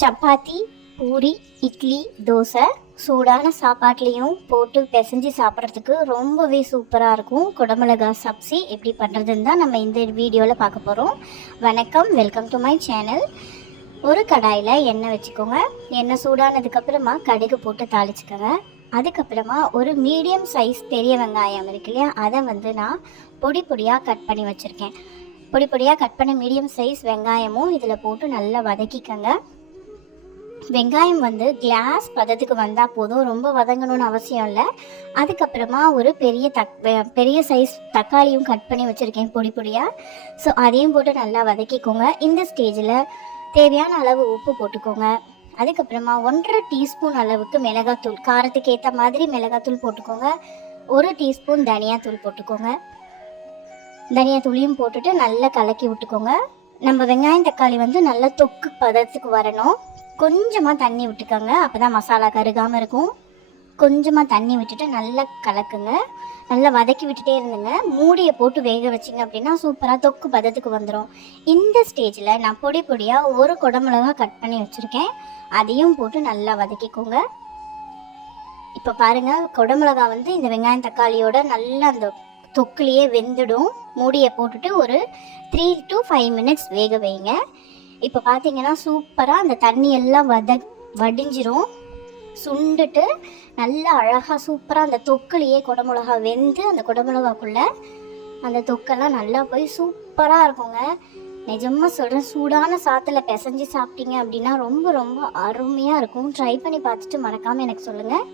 சப்பாத்தி, பூரி, இட்லி, தோசை சூடான சாப்பாட்லேயும் போட்டு பிசைஞ்சு சாப்பிட்றதுக்கு ரொம்பவே சூப்பராக இருக்கும். குடமிளகா சப்ஸி எப்படி பண்ணுறதுன்னு தான் நம்ம இந்த வீடியோவில் பார்க்க போகிறோம். வணக்கம், வெல்கம் டு மை சேனல். ஒரு கடாயில் எண்ணெய் வச்சுக்கோங்க. எண்ணெய் சூடானதுக்கப்புறமா கடுகு போட்டு தாளிச்சுக்கோங்க. அதுக்கப்புறமா ஒரு மீடியம் சைஸ் பெரிய வெங்காயம் இருக்கு இல்லையா, அதை நான் பொடி பொடியாக கட் பண்ணி வச்சுருக்கேன். பொடி பொடியாக கட் பண்ண மீடியம் சைஸ் வெங்காயமும் இதில் போட்டு நல்லா வதக்கிக்கோங்க. வெங்காயம் கிளாஸ் பதத்துக்கு வந்தால் போதும், ரொம்ப வதங்கணும்னு அவசியம் இல்லை. அதுக்கப்புறமா ஒரு பெரிய சைஸ் தக்காளியும் கட் பண்ணி வச்சுருக்கேன் பொடி பொடியாக. ஸோ அதையும் போட்டு நல்லா வதக்கிக்கோங்க. இந்த ஸ்டேஜில் தேவையான அளவு உப்பு போட்டுக்கோங்க. அதுக்கப்புறமா 1.5 டீஸ்பூன் அளவுக்கு மிளகாத்தூள், காரத்துக்கு ஏற்ற மாதிரி மிளகாத்தூள் போட்டுக்கோங்க. 1 டீஸ்பூன் தனியாத்தூள் போட்டுக்கோங்க. தனியாத்தூளையும் போட்டுட்டு நல்லா கலக்கி விட்டுக்கோங்க. நம்ம வெங்காயம் தக்காளி நல்லா தொக்கு பதத்துக்கு வரணும். கொஞ்சமாக தண்ணி விட்டுக்கோங்க, அப்போ தான் மசாலா கருகாமல் இருக்கும். கொஞ்சமாக தண்ணி விட்டுட்டு நல்லா கலக்குங்க. நல்லா வதக்கி விட்டுட்டே இருந்துங்க. மூடியை போட்டு வேக வச்சிங்க அப்படின்னா சூப்பராக தொக்கு பதத்துக்கு வந்துடும். இந்த ஸ்டேஜில் நான் பொடி பொடியாக ஒரு குடமிளகா கட் பண்ணி வச்சுருக்கேன், அதையும் போட்டு நல்லா வதக்கிக்கோங்க. இப்போ பாருங்கள், குடமிளகா இந்த வெங்காயம் தக்காளியோட நல்லா அந்த தொக்குலேயே வெந்துடும். மூடியை போட்டுட்டு ஒரு 3 to 5 மினிட்ஸ் வேக வைங்க. இப்போ பார்த்தீங்கன்னா சூப்பராக அந்த தண்ணி எல்லாம் வடிஞ்சிரும், சுண்டுட்டு நல்லா அழகாக சூப்பராக அந்த தொக்குலேயே குடமிளகா வெந்து அந்த குடமிளகாக்குள்ளே அந்த தொக்கெல்லாம் நல்லா போய் சூப்பராக இருக்குங்க. நிஜமாக சொல்கிறேன், சூடான சாத்தில் பிசைஞ்சு சாப்பிட்டீங்க அப்படின்னா ரொம்ப ரொம்ப அருமையாக இருக்கும். ட்ரை பண்ணி பார்த்துட்டு மறக்காமல் எனக்கு சொல்லுங்கள்.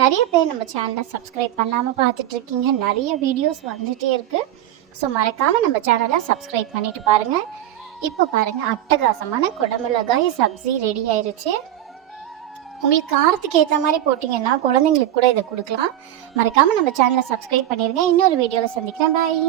நிறைய பேர் நம்ம சேனலை சப்ஸ்கிரைப் பண்ணாமல் பார்த்துட்ருக்கீங்க. நிறைய வீடியோஸ் வந்துகிட்டே இருக்குது. ஸோ மறக்காமல் நம்ம சேனலை சப்ஸ்கிரைப் பண்ணிவிட்டு பாருங்கள். இப்போ பாருங்கள், அட்டகாசமான குடமிளகாய் சப்ஸி ரெடி ஆயிடுச்சு. உங்களுக்கு காரத்துக்கு ஏற்ற மாதிரி போட்டிங்கன்னா குழந்தைங்களுக்கு கூட இதை கொடுக்கலாம். மறக்காமல் நம்ம சேனலை சப்ஸ்கிரைப் பண்ணிடுங்க. இன்னொரு வீடியோவில் சந்திக்கிறேன். பாய்.